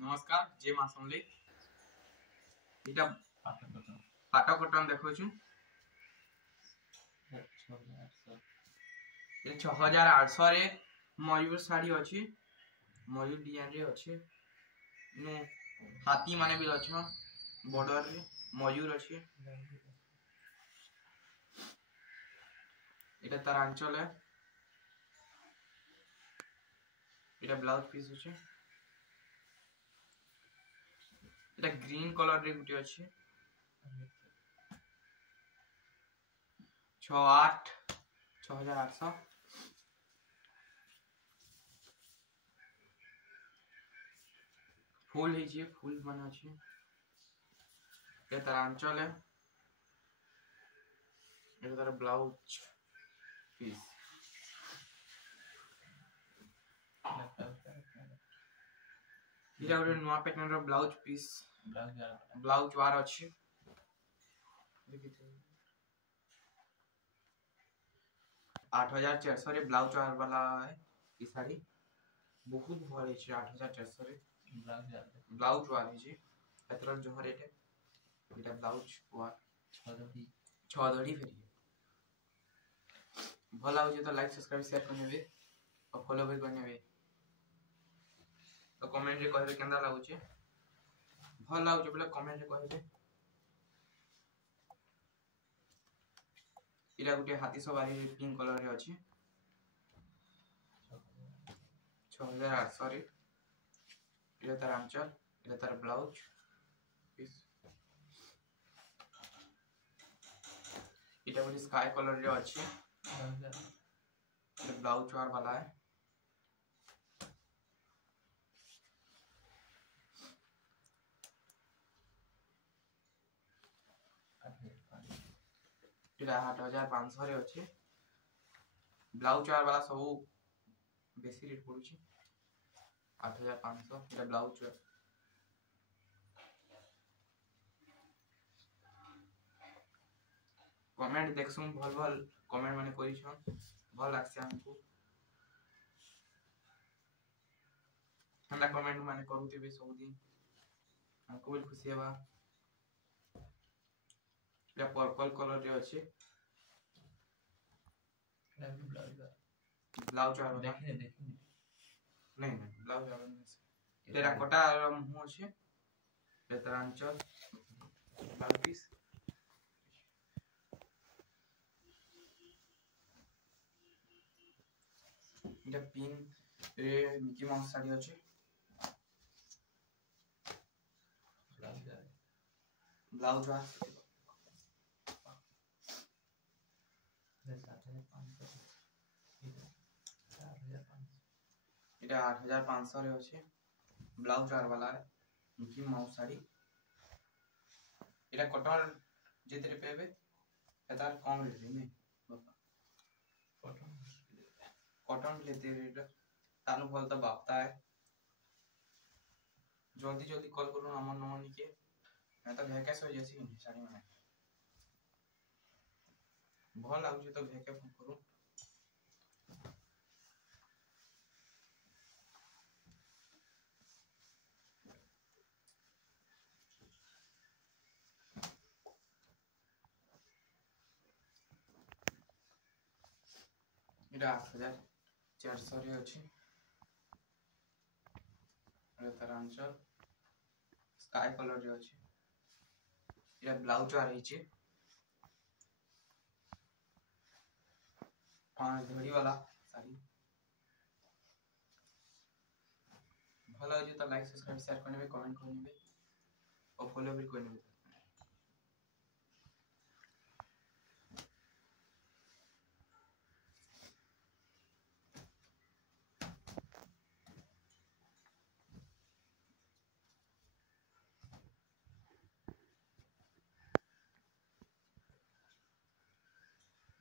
नमस्कार जे मां समले इटा पाटा कटन देखो छु ये 6800 रे मयूर साड़ी अछि मयूर डिजाइन रे अछि ने हाथी माने भी अछि बॉर्डर रे मयूर अछि इटा तार अंचल है इटा ब्लाउज पीस अछि इटा ग्रीन कलर रे गुटी अछि 6800 फुल है फुल बना अछि ये तार अंचल है ये तार ब्लाउज पीस इटा ଗୋଟେ ନୂଆ पैटर्न रो ब्लाउज पीस ब्लाउज वार अछि देखिते 8400 रे ब्लाउज वार वाला है ई साड़ी बहुत भले छै 8400 रे ब्लाउज वार है एतर जो रेट है इटा ब्लाउज वार 6 धड़ी फेरी भला हो तो लाइक सब्सक्राइब शेयर करनेबे और फॉलो भी करनेबे तो कमेंट रे कहबे केंदा लागु छै भल लागु छै बोले कमेंट रे कहबे इरा गुटे हाथी सवारी पिंक कलर रे अछि 6800 रे इरा तार आंचल इरा तार ब्लाउज पीस इटा गुटे स्काई कलर रे अछि ब्लाउज वार वाला है इटा 8500 रे अछि ब्लाउज वार वाला सब बेसी रेट पड़ू छी 8500 इटा ब्लाउज कमेंट देखसु भल भल कमेंट माने करी छ भल लागसे हमको हमरा कमेंट माने करूते सब दिन हमको भी खुशी हेबा या पर्पल कलर रे अछि ब्लाउज वाला देखिए नहीं ब्लाउज वाला नहीं तेरा कोटा मुंह अछि तेरा अंचल ब्लाउज पीस इटा पिन रे मिकी माउस साड़ी अछि ब्लाउज वाला इटा 8500 रे अछि ब्लाउज वाला है मिकी माउस साड़ी इटा कटन जेतरे पेबे एतार कम रेट में कॉटन लेते रेट तानु बोल तो बापता है जल्दी जल्दी कॉल करो हमर नंबर निके मैं तो भेके सो जैसी साड़ी में भल लागु तो भेके फोन करू इटा 8400 रे अछि रे तार अंचल स्काई कलर रे अछि इटा ब्लाउज आ रही छै 5 धड़ी वाला साड़ी भला हो तो लाइक सब्सक्राइब शेयर करनेबे कमेंट करनेबे और फॉलो भी करनेबे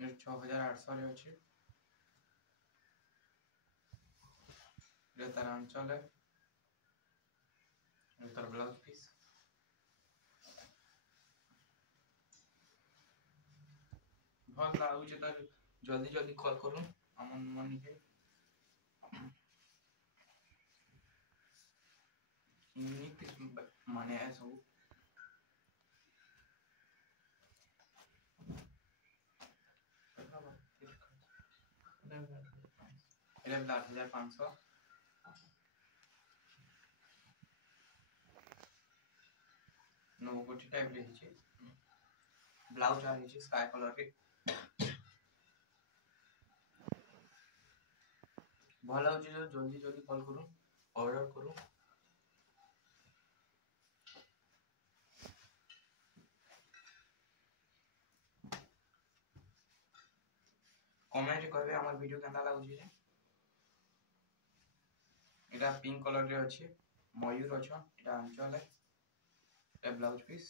ये 6800 रे अछि रे तार अंचल है रे तार ब्लाउज पीस भल लागु छै त जल्दी जल्दी कॉल करू हमन मनी के यूनिक पीस माने है सब এটা 8500 नो गोटी टाइप रही ब्लाउज आ रही स्काई कलर के भल लाଗୁଛି जल्दी जल्दी कॉल करूं ऑर्डर करूं कमेंट करबे हमर वीडियो केना लागुଛି जे एटा पिंक कलर रे अछि मयूर अछ एटा अंचल है ए ब्लाउज पीस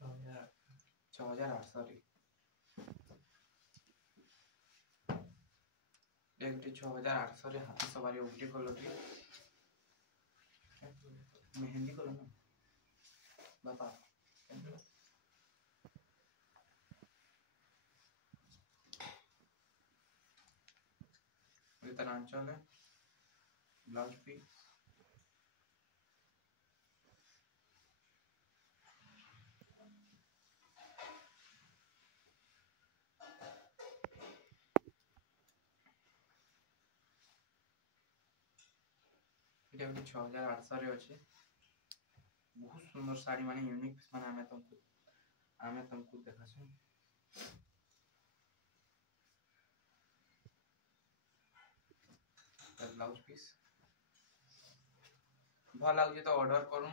6800 रे एक 6800 रे हाथी सवारी उल्टी कलर रे मेहंदी कलर ना बाबा ये तरह अंचल है ब्लाउज पीस এটা 6800 रे अछि बहुत सुंदर साड़ी माने यूनिक पीस माने हमें तुमको देखासु ब्लाउज पीस भल लाଗୁଛି तो ऑर्डर करूं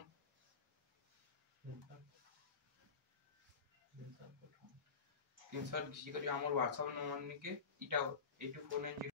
स्क्रीनशॉट घिची करी हमर WhatsApp नंबर निके इटा 8249